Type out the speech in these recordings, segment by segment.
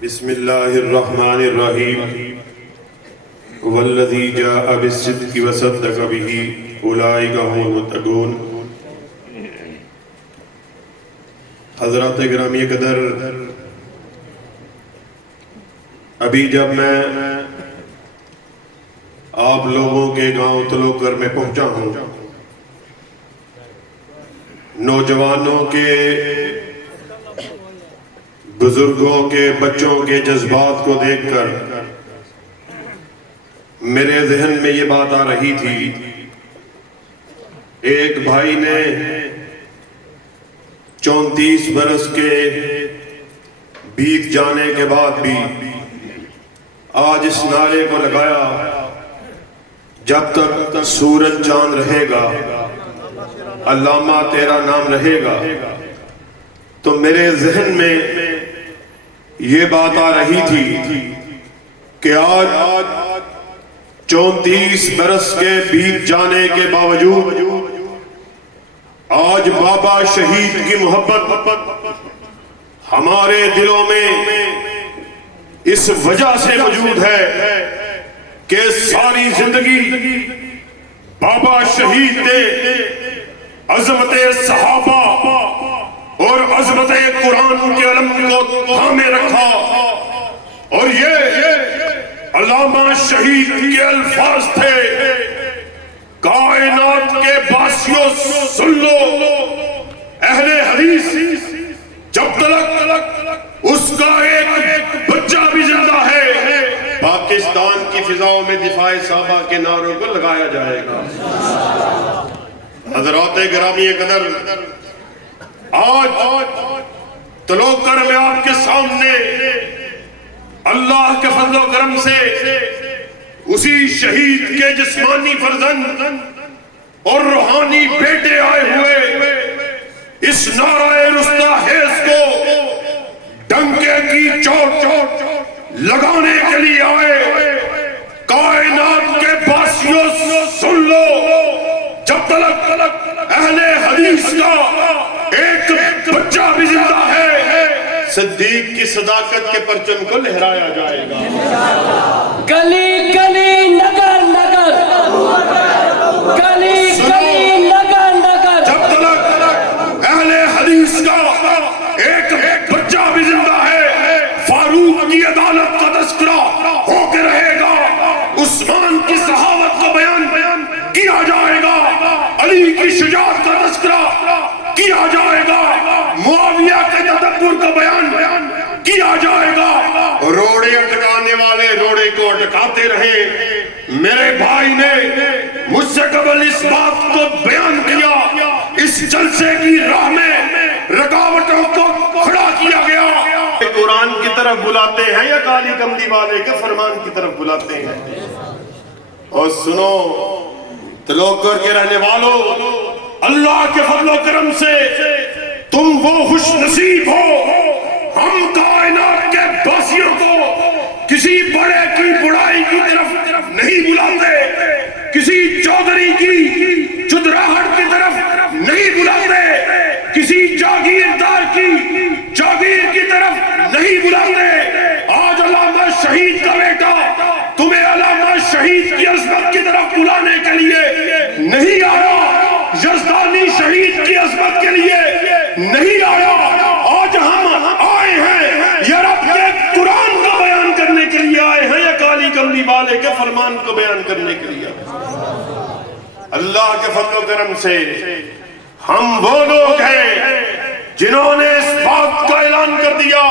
بسم اللہ الرحمن الرحیم والذی جاء بالصدق وصدق به اولئک هم المتقون۔ حضرات گرامی قدر، ابھی جب میں آپ لوگوں کے گاؤں تلوکر میں پہنچا ہوں، نوجوانوں کے، بزرگوں کے، بچوں کے جذبات کو دیکھ کر میرے ذہن میں یہ بات آ رہی تھی۔ ایک بھائی نے 34 برس کے بیت جانے کے بعد بھی آج اس نعرے کو لگایا، جب تک سورج چاند رہے گا، علامہ تیرا نام رہے گا۔ تو میرے ذہن میں یہ بات آ رہی تھی کہ آج 34 برس کے بیت جانے کے باوجود آج بابا شہید کی محبت ہمارے دلوں میں اس وجہ سے موجود ہے کہ ساری زندگی بابا شہید نے عظمت صحابہ اور عظمت قرآن کے علم کو تھامے رکھا، اور یہ علامہ شہید کے الفاظ تھے، کائنات کے باسیوں سن لو، اہل حدیث جب تک اس کا ایک بچہ بھی زندہ ہے، پاکستان کی فضاؤں میں دفاع صحابہ کے نعروں کو لگایا جائے گا۔ حضرات گرامی قدر، آج تلوکر میں آپ کے سامنے اللہ کے فضل و کرم سے اسی شہید کے جسمانی فرزند اور روحانی بیٹے آئے ہوئے اس نعرہ رستاخیز کو ڈنکے کی چوٹ لگانے کے لیے آئے۔ کائنات کے باسیوں سن لو، جب تک اہل حدیث کا ایک بچہ بھی زندہ ہے، صدیق کی صداقت کے پرچم کو لہرایا جائے گا۔ گلی گلی نگر نگر، گلی گلی نگر نگر، جب تک اہل حدیث کا ایک بچہ بھی زندہ ہے، فاروق کی عدالت کا تذکرہ ہو کے رہے گا، عثمان کی صحابت کا بیان کیا جائے گا، علی کی شجاعت کا تذکرہ کیا جائے گا، معاویہ کے تدبر کا بیان کیا جائے گا۔ روڑے اٹکانے والے روڑے کو اٹکاتے رہے۔ میرے بھائی نے مجھ سے قبل اس بات کو بیان کیا، اس جلسے کی راہ میں رکاوٹوں کو کھڑا کیا گیا۔ قرآن کی طرف بلاتے ہیں یا کالی کملی والے کے فرمان کی طرف بلاتے ہیں؟ اور سنو تلوکر کے رہنے والوں، اللہ کے فضل و کرم سے تم وہ خوش نصیب ہو، ہم کائنات کے باسیوں کو کسی بڑے کی بڑائی کی طرف نہیں بلاتے، کسی چودھری کی چدراہٹ کی طرف نہیں بلاتے، کسی جاگیردار کی جاگیر کی طرف نہیں بلاتے۔ آج علامہ شہید کا بیٹا تمہیں علامہ شہید کی عظمت کی طرف بلانے کے لیے نہیں آیا، یزدانی شہید کی عظمت کے لیے نہیں آیا۔ آج ہم آئے ہیں یا رب کے قرآن کا بیان کرنے کے لیے آئے ہیں یا کالی کملی والے کے فرمان کو بیان کرنے کے لیے؟ اللہ کے فضل و کرم سے ہم وہ لوگ ہیں جنہوں نے اس بات کا اعلان کر دیا،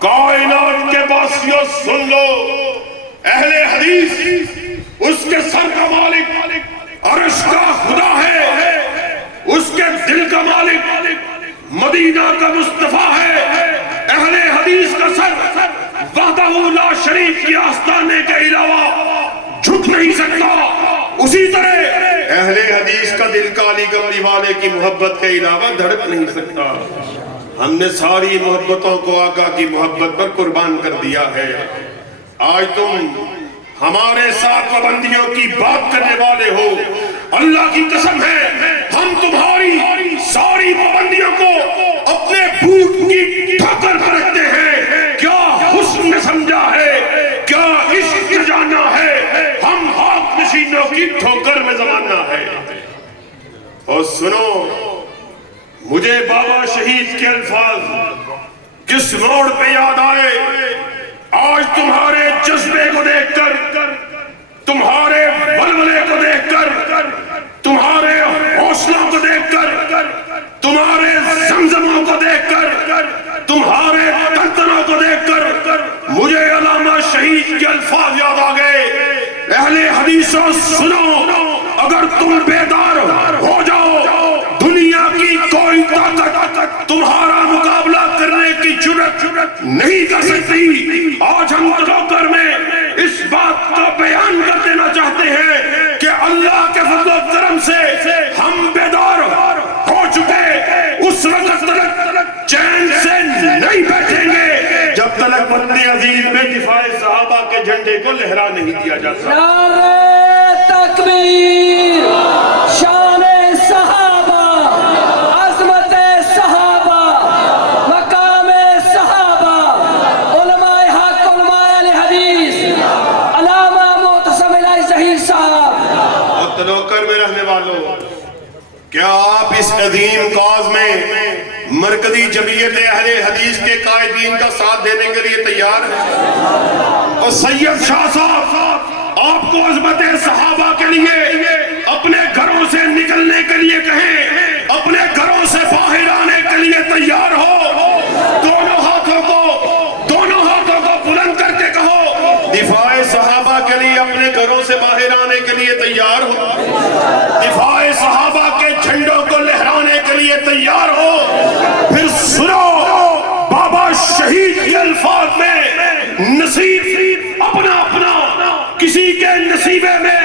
کائنات کے باسیوں سن لو، اہل حدیث اس کے سر کا مالک عرش کا خدا ہے، اس کے دل کا مالک مدینہ کا مصطفیٰ ہے۔ اہل حدیث کا سر وحدہ لا شریک کی آستانے کے علاوہ جھک نہیں سکتا، اسی طرح اہل حدیث کا دل کالی کملی والے کی محبت کے علاوہ دھڑک نہیں سکتا۔ ہم نے ساری محبتوں کو آقا کی محبت پر قربان کر دیا ہے۔ آج تم ہمارے ساتھ پابندیوں کی بات کرنے والے ہو، اللہ کی قسم ہے ہم تمہاری ساری پابندیوں کو اپنے بوٹ کی ٹھوکر پر رکھتے ہیں۔ کیا کی ٹھوکر میں زمانہ ہے. اور سنو مجھے بابا شہید کے الفاظ کس موڑ پہ یاد آئے. آج تمہارے جذبے کو دیکھ کر, تمہارے ولولے کو دیکھ کر, تمہارے حوصلوں کو دیکھ کر, تمہارے زمزموں کو دیکھ کر, تمہارے تنتنوں کو دیکھ کر مجھے علامہ شہید کے الفاظ یاد آ گئے. اہل حدیثوں سنو, اگر تم بیدار ہو جاؤ دنیا کی کوئی طاقت تمہارا مقابلہ کرنے کی جرأت نہیں کر سکتی. آج ہم ٹھوکر میں اس بات کو بیان کر دینا چاہتے ہیں کہ اللہ کے فضل و کرم سے ہم بیدار ہو چکے. اس وقت تک چین سے نہیں بیٹھیں گے جب تک وطن عزیز میں دفاع صحابہ کے جھنڈے کو لہرا نہیں دیا جاتا. نعرہ تکبیر, شان صحابہ, عظمت صحابہ, مقام صحابہ, علماء حق, علماء اہل حدیث, علامہ معتصم الہی ظہیر صاحب. اور تلوکر میں رہنے والوں, کیا آپ اس عظیم کاز میں مرکزی جمعیت اہل حدیث کے قائدین کا ساتھ دینے کے لیے تیار ہیں؟ اور سید شاہ صاحب آپ کو عظمت صحابہ کے لیے اپنے گھروں سے نکلنے کے لیے کہیں, اپنے گھروں سے باہر آنے کے لیے تیار ہو. دونوں ہاتھوں کو بلند کر کے کہو, دفاع صحابہ کے لیے اپنے گھروں سے باہر آنے کے لیے تیار ہو, دفاع صحابہ کے جھنڈوں کو لہرانے کے لیے تیار ہو. پھر سنو بابا شہید کے الفاظ میں, نصیب اپنا اپنا, کسی کے نصیبے میں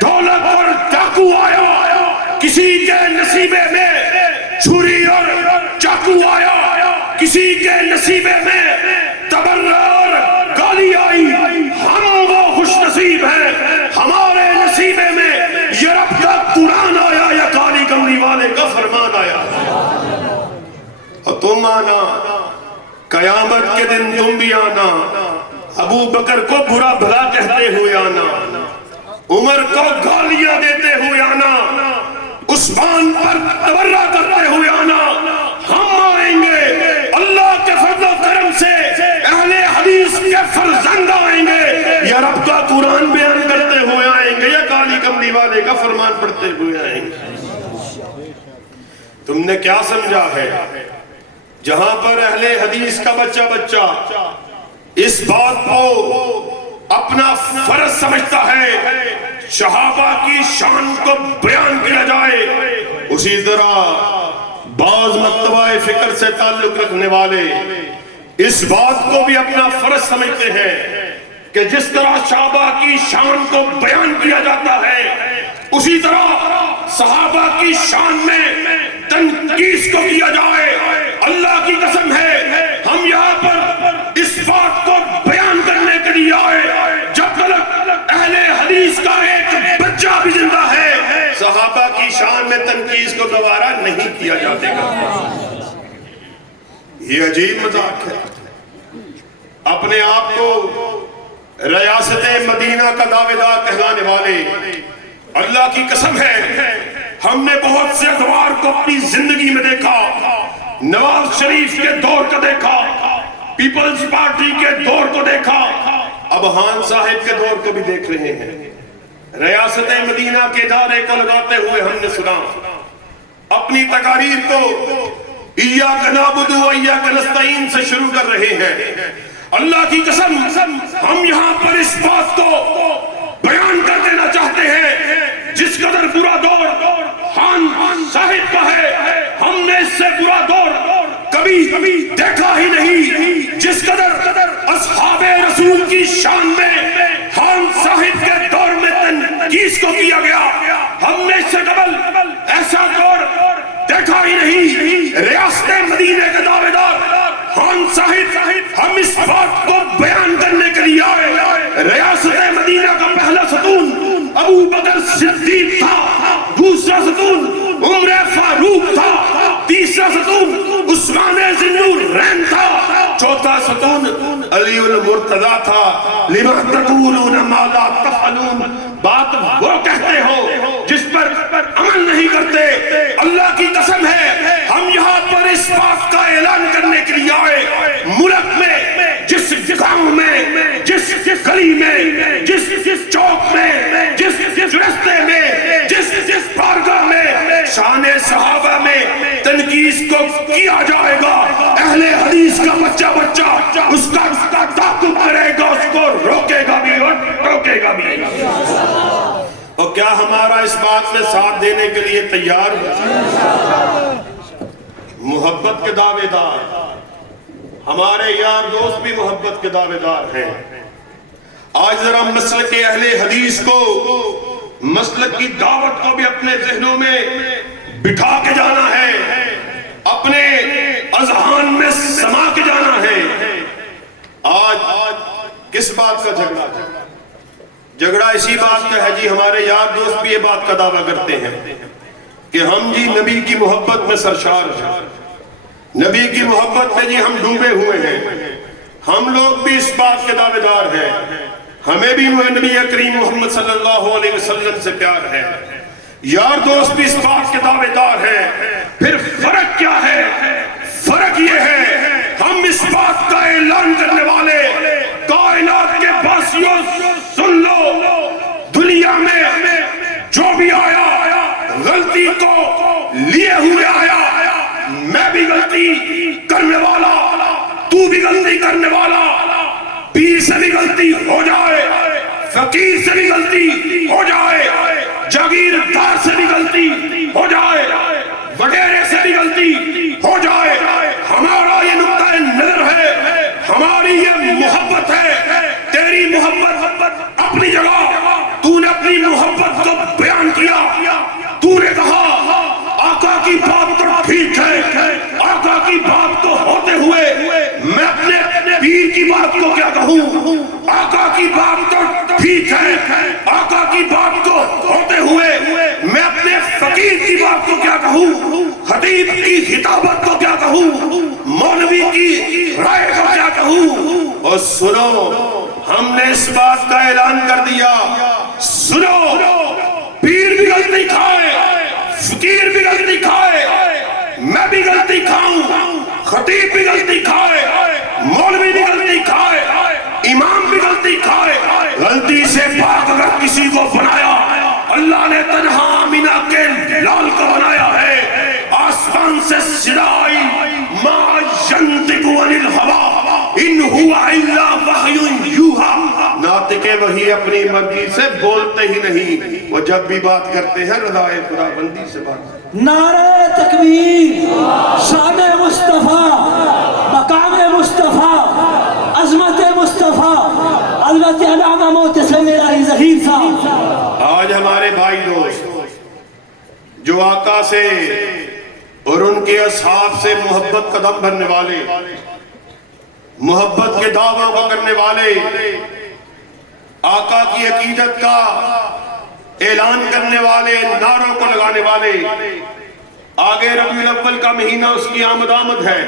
ڈھولک اور ڈاکو آیا, کسی کے نصیبے میں چھری اور چاقو آیا, کسی کے نصیبے میں تبرہ اور گالی آئی. ہم وہ خوش نصیب ہیں, ہمارے نصیبے میں یہ رب کا قرآن آیا یا کالی کملی والے کا فرمان آیا. اور تم آنا, قیامت کے دن تم بھی آنا, ابو بکر کو برا بھلا کہتے ہوئے آنا, عمر کو گالیاں دیتے ہوئے آنا, عثمان پر تبرہ کرتے ہوئے آنا. ہم آئیں گے اللہ کے فضل و کرم سے, اہل حدیث کے فرزند آئیں گے, یا رب کا قرآن بیان کرتے ہوئے آئیں گے, یا کالی کملی والے کا فرمان پڑھتے ہوئے آئیں گے. تم نے کیا سمجھا ہے؟ جہاں پر اہل حدیث کا بچہ اس بات کو اپنا فرض سمجھتا ہے صحابہ کی شان کو بیان کیا جائے, اسی طرح بعض مکتبہ فکر سے تعلق رکھنے والے اس بات کو بھی اپنا فرض سمجھتے ہیں کہ جس طرح صحابہ کی شان کو بیان کیا جاتا ہے اسی طرح صحابہ کی شان میں تنقیص کو کیا جائے. اللہ کی قسم ہے ہم یہاں پر اس بات کو بیان کرنے کے لیے آئے, جب تک اہل حدیث کا ایک بچہ بھی زندہ ہے صحابہ کی شان میں تنقیص کو دوبارہ نہیں کیا جاتے گا. یہ عجیب مذاق ہے. اپنے آپ کو ریاست مدینہ کا دعویدار کہلانے والے, اللہ کی قسم ہے ہم نے بہت سے ادوار کو اپنی زندگی میں دیکھا. نواز شریف کے دور کو دیکھا, پیپلز پارٹی کے دور کو دیکھا, اب خان صاحب کے دور کو بھی دیکھ رہے ہیں. ریاست مدینہ کے ادارے کو لگاتے ہوئے ہم نے سنا اپنی تقاریر کو ایاک نعبد و ایاک نستعین سے شروع کر رہے ہیں. اللہ کی قسم ہم یہاں پر اس بات کو بیان کر دینا چاہتے ہیں جس قدر برا دور خان صاحب کا ہے ہم نے اس سے برا دور کبھی دیکھا ہی نہیں. جس قدر اصحاب رسول کی شان میں خان صاحب کے دور میں تنقیص کو کیا گیا ہم نے اس سے قبل ایسا دور دیکھا ہی نہیں. ریاست مدینہ کے دعوے دار خان صاحب ہم اس بات کو بیان کرنے کے لیے آئے. ریاست مدینہ کا پہلا ستون ابو بکر صدیق تھا, دوسرا ستون عمر فاروق تھا, تیسرا ستون عثمان ذی النورین تھا, چوتھا ستون علی المرتضی تھا. لما تقولون ما لا تفعلون, بات وہ کہتے ہو جس پر عمل نہیں کرتے. اللہ کی قسم ہے ہم یہاں پر اس بات کا اعلان کرنے کے لیے آئے, ملک میں جس گاؤں میں, جس گلی میں, جس چوک میں, جس رستے میں, جس بارگاہ میں شان صحابہ میں تنقید کو کیا جائے گا, اہل حدیث کا بچہ اس کا تعاقب کرے گا, اس کو روکے گا بھی اور ٹوکے گا بھی. اور کیا ہمارا اس بات میں ساتھ دینے کے لیے تیار ہے؟ محبت کے دعوے دار, ہمارے یار دوست بھی محبت کے دعوے دار ہیں. آج ذرا مسلک اہل حدیث کو, مسلک کی دعوت کو بھی اپنے ذہنوں میں بٹھا کے جانا ہے, اپنے اذہان میں سما کے جانا ہے. آج کس بات کا جھگڑا اسی بات کا ہے جی. ہمارے یار دوست بھی یہ بات کا دعویٰ کرتے ہیں کہ ہم جی نبی کی محبت میں سرشار ہیں, نبی کی محبت میں جی ہم ڈوبے ہوئے ہیں. ہم لوگ بھی اس بات کے دعوے دار ہیں, ہمیں بھی نبی کریم محمد صلی اللہ علیہ وسلم سے پیار ہے. یار دوست بھی اس بات کے دعوے دار ہیں. پھر فرق کیا ہے؟ فرق یہ ہے ہم اس بات کا اعلان کرنے والے کائنات کے باسیوں سن لو, دنیا میں جو بھی آیا غلطی کو لیے ہوئے آیا. میں بھی غلطی کرنے والا, تو بھی غلطی کرنے والا, پیر سے بھی غلطی ہو جائے, فقیر سے بھی غلطی ہو جائے, جاگیردار سے بھی غلطی ہو جائے, وغیرہ سے بھی غلطی ہو جائے. ہمارا یہ نقطہ نظر ہے, ہماری یہ محبت ہے. تیری محبت اپنی جگہ, تو نے اپنی محبت کو بیان کیا, تو نے کہا آقا کی بات تو ٹھیک ہے, آقا کی بات تو ہوتے ہوئے میں اپنے پیر کی بات کو کیا کہوں, آقا کی بات تو ٹھیک ہے, آقا کی بات کو ہوتے ہوئے میں اپنے فقیر کی بات کو کیا کہوں, خطیب کی خطابت کو کیا کہوں, مولوی کی رائے کو کیا کہوں. اور سنو, ہم نے اس بات کا اعلان کر دیا, سنو, پیر بھی غلطی کھائے, فقیر بھی غلطی کھائے, میں بھی غلطی کھاؤں, خطیب بھی غلطی کھائے, مولوی بھی غلطی کھائے, امام بھی غلطی کھائے. غلطی سے پاک اگر کسی کو بنایا, اللہ نے تنہا آمینہ کے لال کو بنایا ہے. آسمان سے صدا آئی, ما ینطق عن الہوی ان هو الا وحی یوحی. ناطق وحی اپنی مرضی سے بولتے ہی نہیں, وہ جب بھی بات کرتے ہیں رضائے خدا بندی سے بات کرتے ہیں. نعرہ تکبیر, شان مصطفیٰ, مقام مصطفیٰ, عظمت مصطفیٰ, حضرت علامہ معتصم الہی ظہیر صاحب. آج ہمارے بھائی دوست جو آقا سے اور ان کے اصحاب سے محبت قدم بھرنے والے, محبت کے دعووں کو کرنے والے, آقا کی عقیدت کا اعلان کرنے والے, نعروں کو لگانے والے, آگے ربیع الاول کا مہینہ اس کی آمد ہے.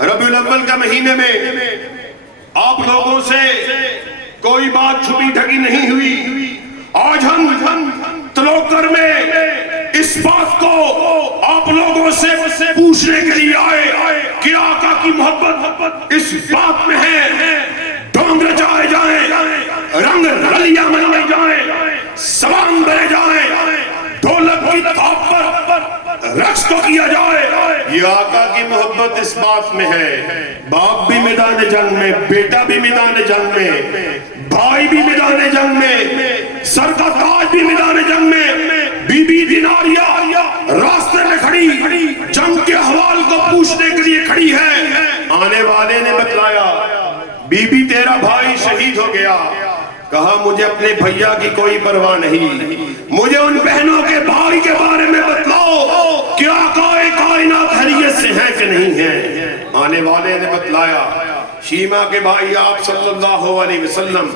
ربیع الاول کا مہینے میں آپ لوگوں سے کوئی بات چھپی ڈھکی نہیں ہوئی. آج ہم تلوکر میں اس بات کو آپ لوگوں سے پوچھنے کے لیے آئے کہ آقا کی محبت اس بات میں ہے. ڈونگ رچائے جائیں, رنگ رلیاں منائے جائیں, سوانگ بھرے جائیں, ڈھولک کی تھاپ پر رقص کو کیا جائے. یہ آقا کی محبت اس بات میں ہے. باپ بھی میدان جنگ میں, بیٹا بھی میدان جنگ میں, بھائی بھی میدان جنگ میں, سر کا تاج بھی میدان جنگ میں, بی بی دیناریہ راستے میں کھڑی جنگ کے احوال کو پوچھنے کے لیے کھڑی ہے. آنے والے نے بتلایا بی بی تیرا بھائی شہید ہو گیا. کہا مجھے اپنے بھیا کی کوئی پرواہ نہیں, مجھے ان بہنوں کے بھائی کے بارے میں بتلاؤ کہ آقا کائنات خیریت سے ہے کہ نہیں ہے. آنے والے نے بتلایا شیما کے بھائی آپ صلی اللہ علیہ وسلم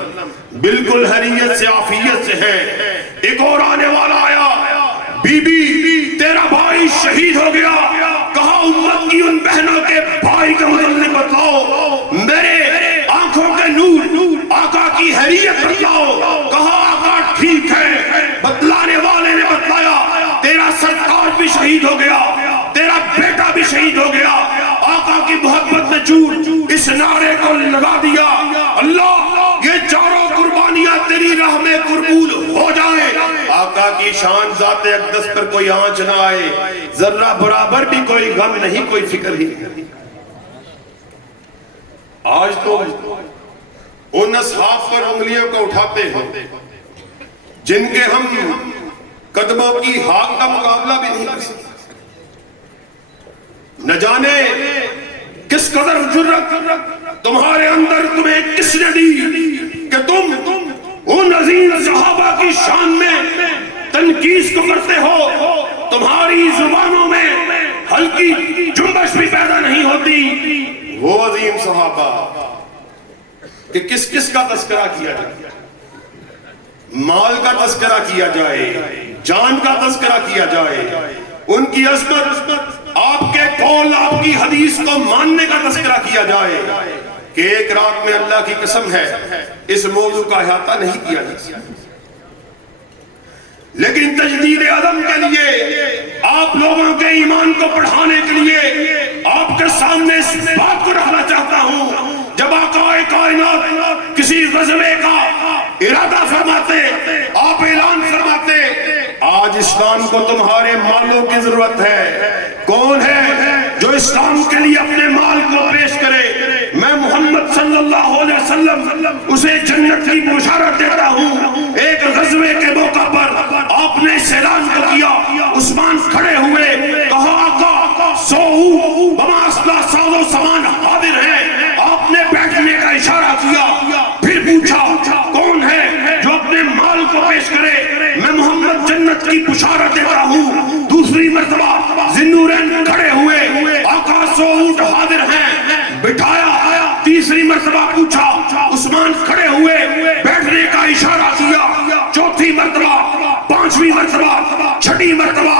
بالکل خیریت سے عافیت سے ہیں. ایک اور آنے والا آیا, بی بی تیرا بھائی شہید ہو گیا. کہا امت کی ان بہنوں کے بھائی کا متعلق بتلاؤ, میرے آنکھوں کے نور آقا کی خیریت بتلاؤ. کہا آقا نعرے کو لگا دیا، اللہ یہ چاروں قربانیاں تیری راہ میں قبول ہو جائیں، آقا کی شان ذات اقدس پر کوئی آنچ نہ آئے، ذرہ برابر بھی کوئی غم نہیں، کوئی فکر ہی نہیں۔ آج تو ان اصحاب پر انگلیوں کو اٹھاتے ہیں جن کے ہم قدموں کی ہاک کا مقابلہ بھی نہیں کر سکتے۔ نہ جانے کس قدر جرت تمہارے اندر تمہیں کس نے دی کہ تم ان عظیم صحابہ کی شان میں تنقید کو کرتے ہو، تمہاری زبانوں میں ہلکی جنبش بھی پیدا نہیں ہوتی۔ وہ عظیم صحابہ کہ کس کس کا تذکرہ کیا جائے، مال کا تذکرہ کیا جائے، جان کا تذکرہ کیا جائے، ان کی عظمت، آپ کے قول، آپ کی حدیث کو ماننے کا تذکرہ کیا جائے کہ ایک رات میں اللہ کی قسم ہے اس موضوع کا احاطہ نہیں کیا جا سکتا۔ لیکن تجدید عدم کے لیے، آپ لوگوں کے ایمان کو بڑھانے کے لیے آپ کے سامنے اس بات کو رکھنا چاہتا ہوں، جب آقا کائنات کسی غزوے کا ارادہ فرماتے، آپ اعلان فرماتے آج اسلام کو تمہارے مالوں کی ضرورت ہے، کون ہے جو اسلام کے لیے اپنے مال کو پیش کرے؟ میں محمد صلی اللہ علیہ وسلم اسے جنت کی بشارت دیتا ہوں۔ ایک غزوے کے موقع پر آپ نے اس اعلان کو کیا، عثمان کھڑے ہوئے، کہا آقا سوہو بما اسلح ساز و سامان حاضر ہے، آپ نے بیٹھنے کا اشارہ کیا، پھر پوچھا کون ہے جو اپنے مال کو پیش کرے؟ میں محمد جنت کی بشارت دیتا ہوں۔ دوسری مرتبہ ذوالنورین کھڑے ہوئے، آقا سو اونٹ حاضر ہیں، بٹھایا۔ تیسری مرتبہ پوچھا، عثمان کھڑے ہوئے، بیٹھنے کا اشارہ کیا۔ چوتھی مرتبہ، پانچویں مرتبہ، چھٹی مرتبہ،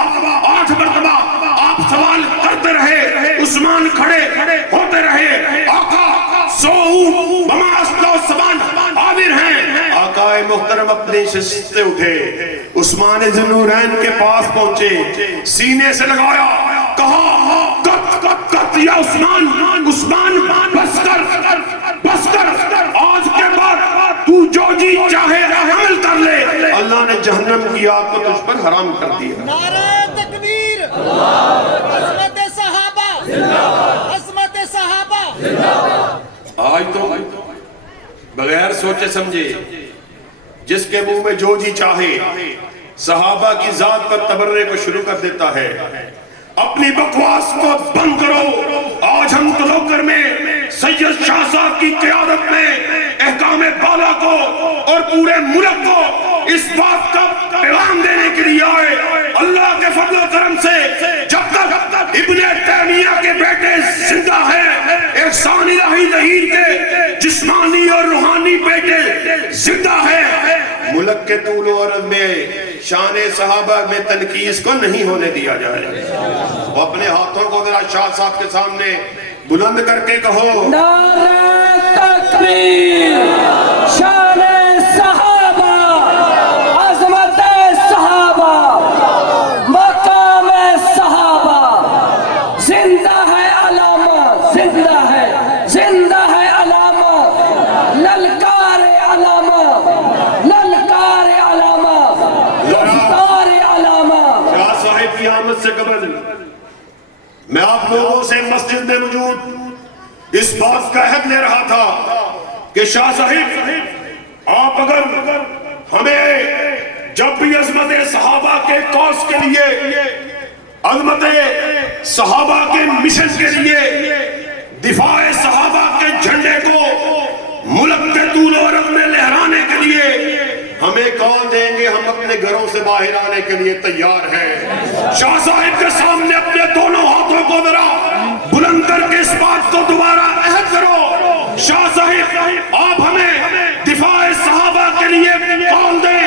آٹھ مرتبہ آپ سوال کرتے رہے، عثمان کھڑے ہوتے رہے، آقا سو اونٹ بما اسلح و سامان حاضر ہیں۔ آقا محترم اپنے شست سے اٹھے، عثمان ذوالنورین کے پاس پہنچے، سینے سے لگایا، کہا کت یا عثمان، عثمان بس کر، بس کر، آج کے بعد تو جو جی چاہے عمل کر لے، اللہ نے جہنم کی آگ کو تجھ پر حرام کر دیا۔ نعرہ تکبیر، عظمت صحابہ، عظمت صحابہ۔ آج تو بغیر سوچے سمجھے جس کے منہ میں جو جی چاہے صحابہ کی ذات پر تبرے کو شروع کر دیتا ہے۔ اپنی بکواس کو بند کرو۔ آج ہم تلوکر میں سید شاہ صاحب کی قیادت میں احکام بالا کو اور پورے ملک کو اس بات کا پیغام دینے کے لیے آئے، اللہ کے فضل و کرم سے جب تک ابن تیمیہ کے بیٹے زندہ ہیں، احسان الہی ظہیر کے جسمانی اور روحانی بیٹے زندہ ہیں، ملک کے طول و عرض میں شان صحابہ میں تنقیص کو نہیں ہونے دیا جائے۔ وہ اپنے ہاتھوں کو ذرا شاہ صاحب کے سامنے بلند کر کے کہو، نعرہ تکبیر، شان صحابہ، عظمت صحابہ، مقام صحابہ، زندہ ہے علامہ، زندہ ہے، زندہ ہے علامہ، للکار علامہ، للکار علامہ، للکار علامہ۔ شاہ صاحب کی آمد سے قبل میں آپ لوگوں سے مسجد میں موجود اس بات کا عہد لے رہا تھا کہ شاہ صاحب آپ اگر ہمیں جب بھی عظمت صحابہ کے کاز کے لیے، عظمت صحابہ کے مشن کے لیے، دفاع صحابہ کے جھنڈے کو ملک کے طول و عرض میں لہرانے کے لیے ہمیں کال دیں گے، ہم اپنے گھروں سے باہر آنے کے لیے تیار ہیں۔ شاہ صاحب کے سامنے اپنے دونوں ہاتھوں کو ذرا بلند کر کے اس بات کو دوبارہ عہد کرو، شاہ صاحب آپ ہمیں دفاع صحابہ کے لیے کال دیں،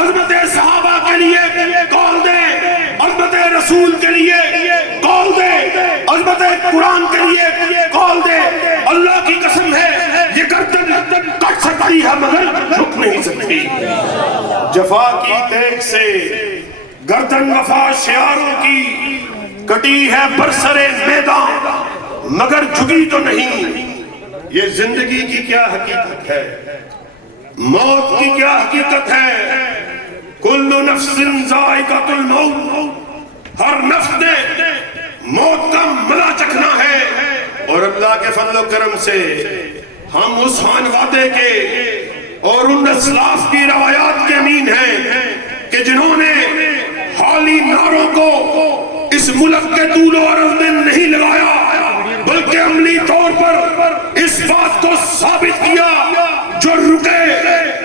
عظمت صحابہ کے لیے کال دیں، عظمت رسول کے لیے کال دیں، عظمت قرآن کے لیے کال دیں۔ اللہ کی قسم ہے یہ گردن کٹ سکتی ہے مگر جھک نہیں سکتی۔ جفا کی دیکھ سے گردن وفا شعاروں کی کٹی ہے برسر میدان مگر جھکی تو نہیں۔ یہ زندگی کی کیا حقیقت ہے، موت کی کیا حقیقت ہے. کل نفس ذائقۃ الموت، ہر نفس نے موت کا مزہ چکھنا ہے. اور اللہ کے فضل و کرم سے ہم اس خان وعدے کے اور ان اسلاف کی روایات کے امین ہیں کہ جنہوں نے حالی نعروں کو اس ملک کے طول و عرض میں نہیں لگایا بلکہ عملی طور پر اس بات کو ثابت کیا، جو رکے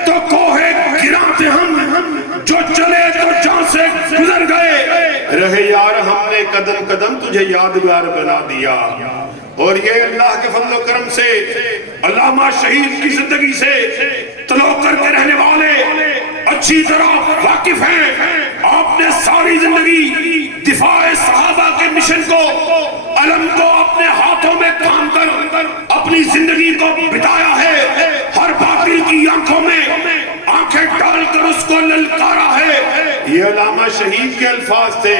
تو کوہ گراں تھے ہم، جو چلے تو جان سے گزر گئے، رہے یار ہم نے قدم قدم تجھے یادگار بنا دیا. اور یہ اللہ کے فضل و کرم سے علامہ شہید کی زندگی سے طلوع کر کے رہنے والے اچھی طرح واقف ہیں. آپ نے ساری زندگی دفاع صحابہ کے مشن کو، علم کو اپنے ہاتھوں میں تھام کر اپنی زندگی کو بتایا ہے. ہر باطل کی آنکھوں میں آنکھیں ڈال کر اس کو للکارا ہے. یہ علامہ شہید کے الفاظ تھے.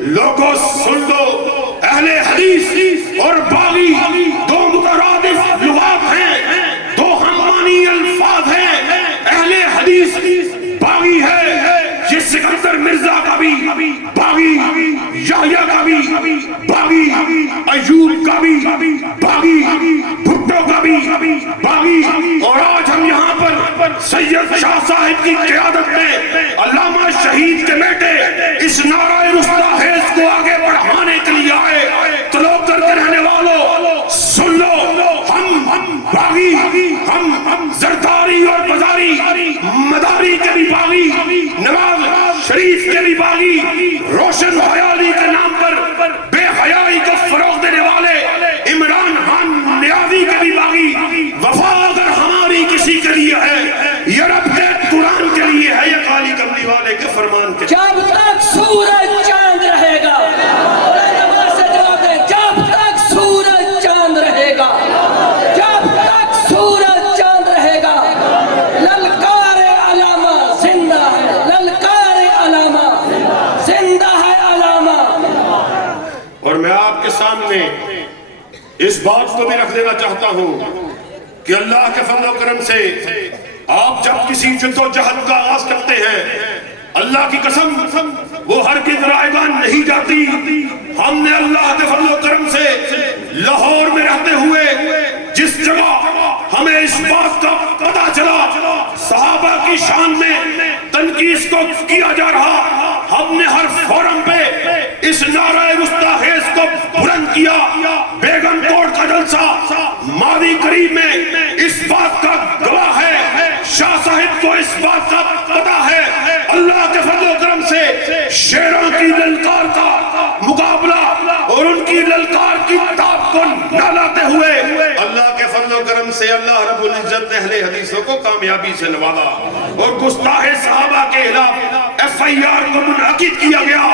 لوگوں سن لو، اہل حدیث اور باغی دو مترادف لغات ہیں، دو ہم معنی الفاظ ہیں. اہل حدیث باغی ہے، یہ سکندر مرزا کا بھی باغی، یحییٰ کا بھی باغی، ایوب کا بھی باغی، بھٹو کا بھی باغی. اور آج ہم یہاں پر سید شاہ صاحب کی قیادت میں علامہ شہید کے بیٹے اس نعرہ رستاخیز کو آگے بڑھانے کے لیے آئے. طلوع کر کے رہنے والوں سن لو، ہم باغی، ہم زرداری اور بازاری مداری کے بھی باغی، نواز شریف کے بھی باغی، روشن خیالی کے نام پر بے حیائی کو فروغ دینے والے عمران خان نیازی کے بھی باغی. وفا اگر ہماری کسی کے لیے ہے، یہ رب کے قرآن کے لیے ہے، یہ کالی کملی والے کے فرمان کے. جب تک سورج چاند رہے گا، جب تک سورج چاند رہے گا، جب تک سورج چاند رہے گا، للکار علامہ زندہ ہے، للکار علامہ زندہ ہے علامہ. اور میں آپ کے سامنے اس بات کو بھی رکھ دینا چاہتا ہوں کہ اللہ کے فضل و کرم سے آپ جب کسی جد و جہد کا آغاز کرتے ہیں، اللہ کی قسم وہ ہرگز رائیگان نہیں جاتی. ہم نے اللہ کے فضل و کرم سے لاہور میں رہتے ہوئے جس جگہ ہمیں اس بات کا پتہ چلا صحابہ کی شان میں تنقید کو کیا جا رہا، ہم نے ہر فورم پہ اس نعرہ رستاخیز کو بلند کیا. بیگم کوٹ کا جلسہ ماضی قریب میں اس بات کا گواہ ہے، شاہ صاحب کو اس بات کا پتہ ہے. اللہ کے فضل و کرم سے شیروں کی للکار کا مقابلہ اور ان کی للکار کی تاب کو نہ لاتے ہوئے اللہ کے فضل و کرم سے اللہ رب العزت نے اہل حدیثوں کو کامیابی سے نوازا اور گستاخ صحابہ کے خلاف FIR کو منعقد کیا گیا.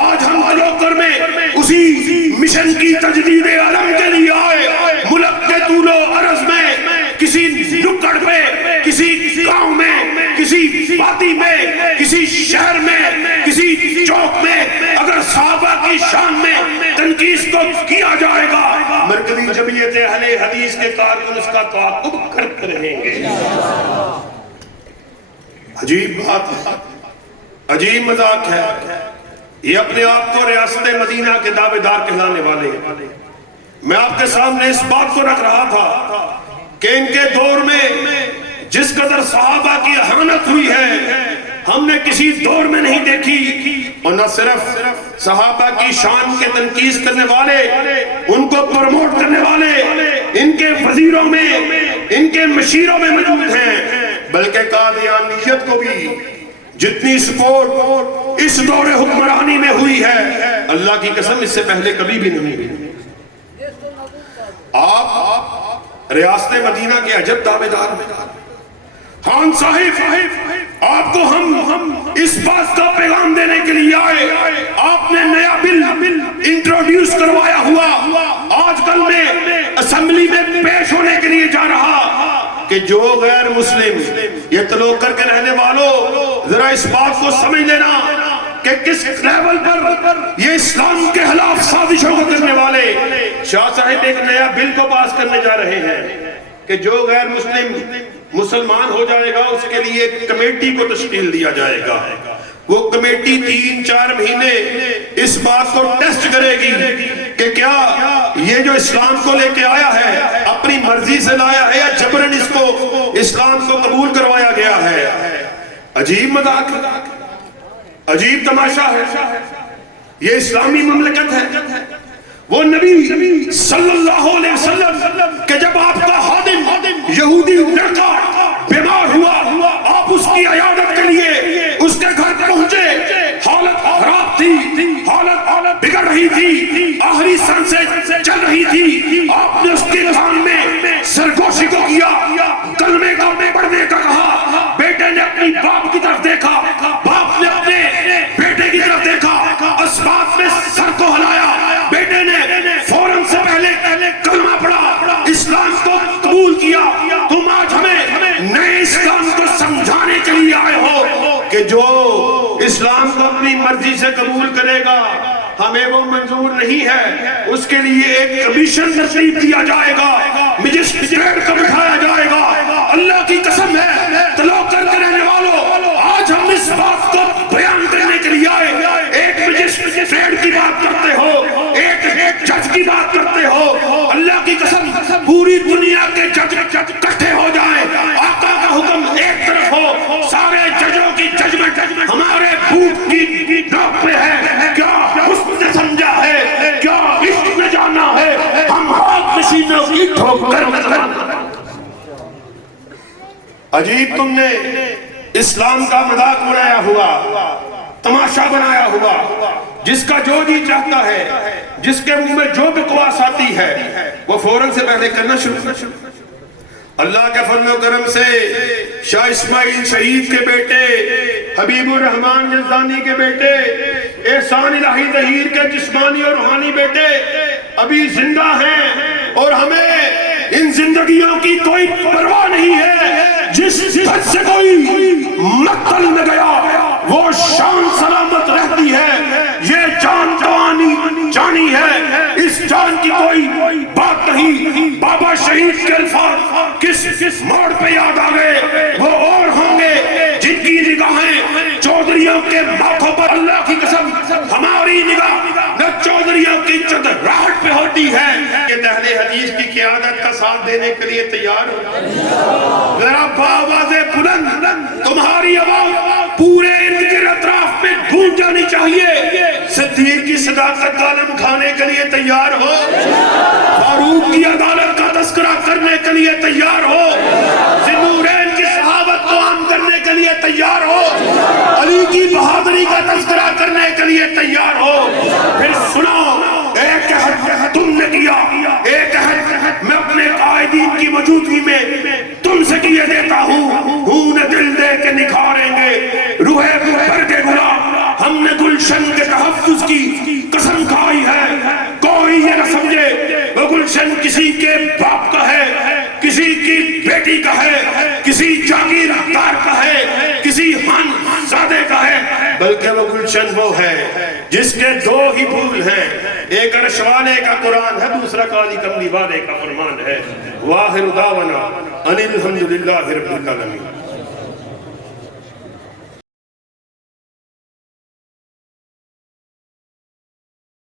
آج ہم تلوکر میں اسی مشن کی تجدید علم کے لیے آئے. ملک کے طول و عرض میں کسی نکڑ پہ، کسی گاؤں میں، کسی وادی میں، کسی شہر میں، کسی چوک میں اگر صحابہ کی شان میں تنقید کو کیا جائے گا، مرکزی جمعیت اہل حدیث کے کارکن اس کا تعاقب کرتے رہیں گے. عجیب بات ہے، عجیب مذاق ہے. یہ اپنے آپ کو ریاست مدینہ کے دعوے دار کہلانے والے ہیں. میں آپ کے سامنے اس بات کو رکھ رہا تھا کہ ان کے دور میں جس قدر صحابہ کی اہانت ہوئی ہے ہم نے کسی دور میں نہیں دیکھی. اور نہ صرف صحابہ کی شان کے تنقید کرنے والے، ان کو پروموٹ کرنے والے ان کے وزیروں میں، ان کے مشیروں میں موجود ہیں، بلکہ قادیانیت کو بھی جتنی سپورٹ اس دور حکمرانی میں ہوئی ہے اللہ کی قسم اس سے پہلے کبھی بھی نہیں ہوئی. آپ ریاست مدینہ کے عجب دعوے دار میں خان صاحب، آپ کو ہم اس بات کا پیغام دینے کے لیے آئے. آپ نے نیا بل انٹروڈیوس کروایا ہوا آج کل میں اسمبلی میں پیش ہونے کے لیے جا رہا کہ جو غیر مسلم، یہ طلوع کر کے رہنے والوں ذرا اس بات کو سمجھ لینا کہ کس لیول پر یہ اسلام کے خلاف سازشوں کو کرنے والے. شاہ صاحب ایک نیا بل کو پاس کرنے جا رہے ہیں کہ جو غیر مسلم مسلمان ہو جائے گا اس کے لیے ایک کمیٹی کو تشکیل دیا جائے گا. وہ کمیٹی 3-4 مہینے اس بات کو ٹیسٹ کرے گی کہ کیا یہ جو اسلام کو لے کے آیا ہے اپنی مرضی سے لایا ہے یا جبرن اس کو اسلام کو قبول کروایا گیا ہے. عجیب مذاق ہے, عجیب تماشا ہے. یہ اسلامی مملکت ہے. وہ نبی صلی اللہ علیہ وسلم کہ جب آپ کا خادم یہودی لڑکا بیمار ہوا, آپ اس کی عیادت کے لیے اس کے گھر پہنچے. حالت خراب تھی, حالت بگڑ رہی تھی, آخری سانسیں چل رہی تھی. آپ نے اس کے کان میں سرگوشی کو کیا, کلمے کا پڑھنے کا کہا. بیٹے نے اپنی باپ کی طرف دیکھا, باپ نے اپنے بیٹے کی طرف دیکھا, اسباب میں سر کو ہلایا. بیٹے نے فوراً سے پہلے کلمہ پڑھا, اسلام کو قبول کیا. تم آج ہمیں نئے اسلام کو سمجھانے کے لیے آئے ہو کہ جو اسلام کو اپنی مرضی سے قبول کرے گا ہمیں وہ منظور نہیں ہے. اس کے لیے ایک کمیشن ترتیب کیا جائے گا, مجسٹریٹ کو بٹھایا جائے گا. اللہ کی قسم ہے تلوکر کے رہنے والوں, آج ہم اس بات کو بیان کرنے کے لیے آئے. ایک مجسٹریٹ کی بات کرتے ہو, ایک جج کی بات کرتے ہو. اللہ کی قسم پوری دنیا کے جج اکٹھے ہو جائیں, آقا کا حکم ایک طرف ہو, سارے ججوں کی ججمنٹ ہمارے بھوت کی نوک پہ ہے. کیا حسن نے سمجھا ہے, کیا عشق نے جانا ہے, ہم ہاتھ نشینوں کی ٹھوکر میں. عجیب تم نے اسلام کا مذاق بنایا ہوا, تماشا بنایا ہوا. جس کا جو جی چاہتا ہے, جس کے منہ میں جو بکواس آتی ہے وہ فوراً سے پہلے کرنا شروع. اللہ کے فضل و کرم سے شاہ اسماعیل شہید کے بیٹے, حبیب الرحمان یزدانی کے بیٹے, احسان الہی ظہیر کے جسمانی اور روحانی بیٹے ابھی زندہ ہیں, اور ہمیں ان زندگیوں کی کوئی پرواہ نہیں ہے. جس حد سے کوئی مقتل میں گیا وہ شان سلامت رہتی ہے. یہ جان جانی ہے, اس جان کی کوئی بات نہیں. بابا شہید کے الفاظ کس موڑ پہ یاد آ گئے, وہ اور ہوں گے جن کی نگاہیں چودھریوں کے ماتھوں پر. اللہ کی قسم ہماری نگاہ نہ چودھریوں کی چتراہٹ پہ ہوتی ہے. یہ اہل حدیث کی قیادت کا ساتھ دینے کے لیے تیار ہو. ذرا آواز بلند, تمہاری آواز پورے ارد گرد اطراف میں گونج جانی چاہیے. صدیق کی صداقت کا علم کھانے کے لیے تیار ہو, فاروق کی عدالت کا تذکرہ کرنے کے لیے تیار ہو, ذوالنورین کی صحابت کو عام کرنے کے لیے تیار ہو, علی کی بہادری کا تذکرہ کرنے کے لیے تیار ہو. پھر سنو, ایک عہد تم نے کیا, ایک عہد میں اپنے قائدین کی موجودگی میں تم سے کیے دیتا ہوں. خون دل دے کے نکھاریں گے روح برگ گلاب. ہم نے گلشن کے تحفظ کی قسم کھائی ہے. کوئی یہ نہ سمجھے وہ گلشن کسی کے باپ کا ہے, کسی کی بیٹی کا ہے, کسی جاگیردار کا ہے, کسی خانزادے کا ہے, بلکہ وہ گلشن وہ ہے جس کے دو ہی پھول ہیں. ایک عرش والے کا قرآن ہے, دوسرا کالی کملی والے کا فرمان ہے. واخر دعوانا ان الحمدللہ رب العالمین.